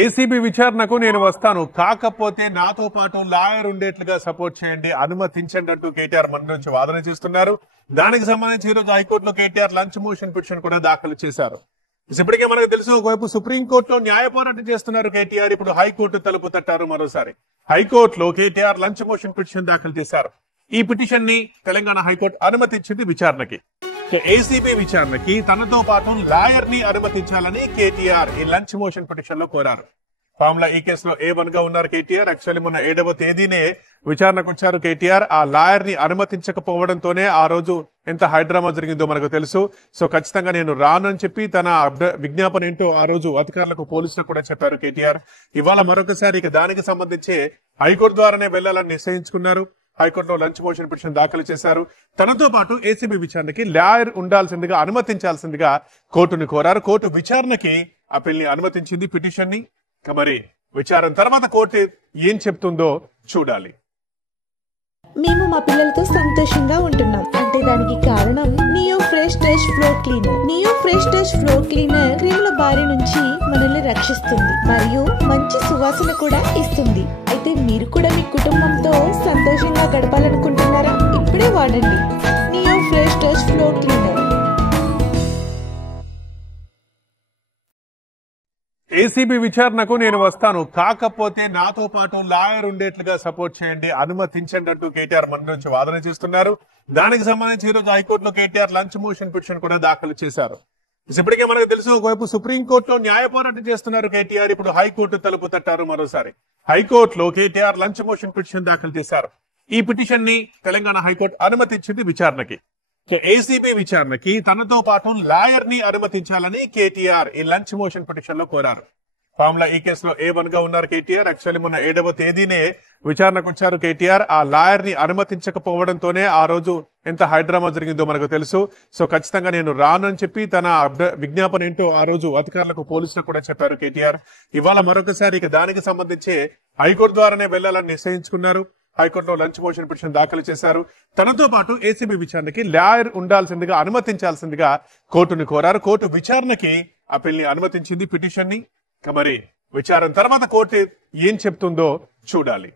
ACB విచారణకు నేను వస్తాను, కాకపోతే నాతో పాటు లాయర్ ఉండేట్లుగా సపోర్ట్ చేయండి, అనుమతించండి అంటూ కేటీఆర్ మన నుంచి వాదన చేస్తున్నారు. దానికి సంబంధించి ఈ రోజు హైకోర్టులో కేటీఆర్ లంచ్ మోషన్ పిటిషన్ కూడా దాఖలు చేశారు. ఇప్పటికే మనకు తెలుసు, ఒకవైపు సుప్రీంకోర్టులో న్యాయ పోరాటం చేస్తున్నారు కేటీఆర్, ఇప్పుడు హైకోర్టు తలుపు తట్టారు. మరోసారి హైకోర్టులో కేటీఆర్ లంచ్ మోషన్ పిటిషన్ దాఖలు చేశారు. ఈ పిటిషన్ ని తెలంగాణ హైకోర్టు అనుమతించింది విచారణకి. ఏసీబీ విచారణకి తనతో పాటు లాయర్ ని అనుమతించాలని కేటీఆర్ ఈ లంచ్ మోషన్ పిటిషన్ లో కోరారు. ఫార్ములా ఈ కేసులో A1 గా ఉన్నారు కేటీఆర్. యాక్చువల్లీ మొన్న 7వ తేదీనే విచారణకు వచ్చారు కేటీఆర్. ఆ లాయర్ ని అనుమతించకపోవడంతోనే ఆ రోజు ఎంత హైడ్రామా జరిగిందో మనకు తెలుసు. సో ఖచ్చితంగా నేను రానని చెప్పి తన విజ్ఞాపన ఏంటో ఆ రోజు అధికారులకు, పోలీసులకు కూడా చెప్పారు కేటీఆర్. ఇవాళ మరొకసారి ఇక దానికి సంబంధించి హైకోర్టు ద్వారానే వెళ్లాలని నిశ్చయించుకున్నారు. హైకోర్టులో లంచ్ మోషన్ పిటిషన్ దాఖలు చేశారు. తనతో పాటు ఏసీబీ విచారణకి లాయర్ ఉండాల్సిందిగా, అనుమతించాల్సిందిగా కోర్టుని కోరారు. కోర్టు విచారణకి ఆ పిల్ని అనుమతించింది, పిటిషన్ ని. మరి విచారణ తర్వాత కోర్టు ఏం చెప్తుందో చూడాలి. మేము మా పిల్లలతో సంతోషంగా ఉంటున్నాం అంటే దానికి కారణం neo fresh touch floor cleaner. Neo fresh touch floor cleaner క్రిముల బారి నుంచి మనల్ని రక్షిస్తుంది మరియు మంచి సువాసన కూడా ఇస్తుంది. అయితే మీరు కూడా మీ కుటుంబంతో సంతోషంగా గడపాలనుకుంటున్నారా? ఇప్పుడే వాడండి neo fresh touch floor cleaner. ACB విచారణకు నేను వస్తాను, కాకపోతే నాతో పాటు లాయర్ ఉండేట్లుగా సపోర్ట్ చేయండి, అనుమతించండి అంటూ కేటీఆర్ మన నుంచి వాదన చేస్తున్నారు. దానికి సంబంధించి ఈ రోజు హైకోర్టులో కేటీఆర్ లంచ్ మోషన్ పిటిషన్ కూడా దాఖలు చేశారు. ఇప్పటికే మనకు తెలుసు, ఒకవైపు సుప్రీంకోర్టులో న్యాయ పోరాటం చేస్తున్నారు కేటీఆర్, ఇప్పుడు హైకోర్టు తలుపు తట్టారు. మరోసారి హైకోర్టులో కేటీఆర్ లంచ్ మోషన్ పిటిషన్ దాఖలు చేశారు. ఈ పిటిషన్ ని తెలంగాణ హైకోర్టు అనుమతించింది విచారణకి. ఏసీబీ విచారణకి తనతో పాటు లాయర్ ని అనుమతించాలని కేటీఆర్ ఈ లంచ్ మోషన్ పిటిషన్ లో కోరారు. ఫార్ములా ఈ కేసులో A1 గా ఉన్నారు కేటీఆర్. యాక్చువల్లీ మొన్న 7వ తేదీనే విచారణకు వచ్చారు కేటీఆర్. ఆ లాయర్ ని అనుమతించకపోవడంతోనే ఆ రోజు ఎంత హైడ్రామా జరిగిందో మనకు తెలుసు. సో ఖచ్చితంగా నేను రానని చెప్పి తన విజ్ఞాపన ఏంటో ఆ రోజు అధికారులకు, పోలీసులకు కూడా చెప్పారు కేటీఆర్. ఇవాళ మరొకసారి ఇక దానికి సంబంధించి హైకోర్టు ద్వారానే వెళ్లాలని నిశ్చయించుకున్నారు. హైకోర్టులో లంచ్ మోషన్ పిటిషన్ దాఖలు చేశారు. తనతో పాటు ఏసీబీ విచారణకి లాయర్ ఉండాల్సిందిగా, అనుమతించాల్సిందిగా కోర్టుని కోరారు. కోర్టు విచారణకి ఆ పిల్ని అనుమతించింది, పిటిషన్ ని. మరి విచారణ తర్వాత కోర్టు ఏం చెప్తుందో చూడాలి.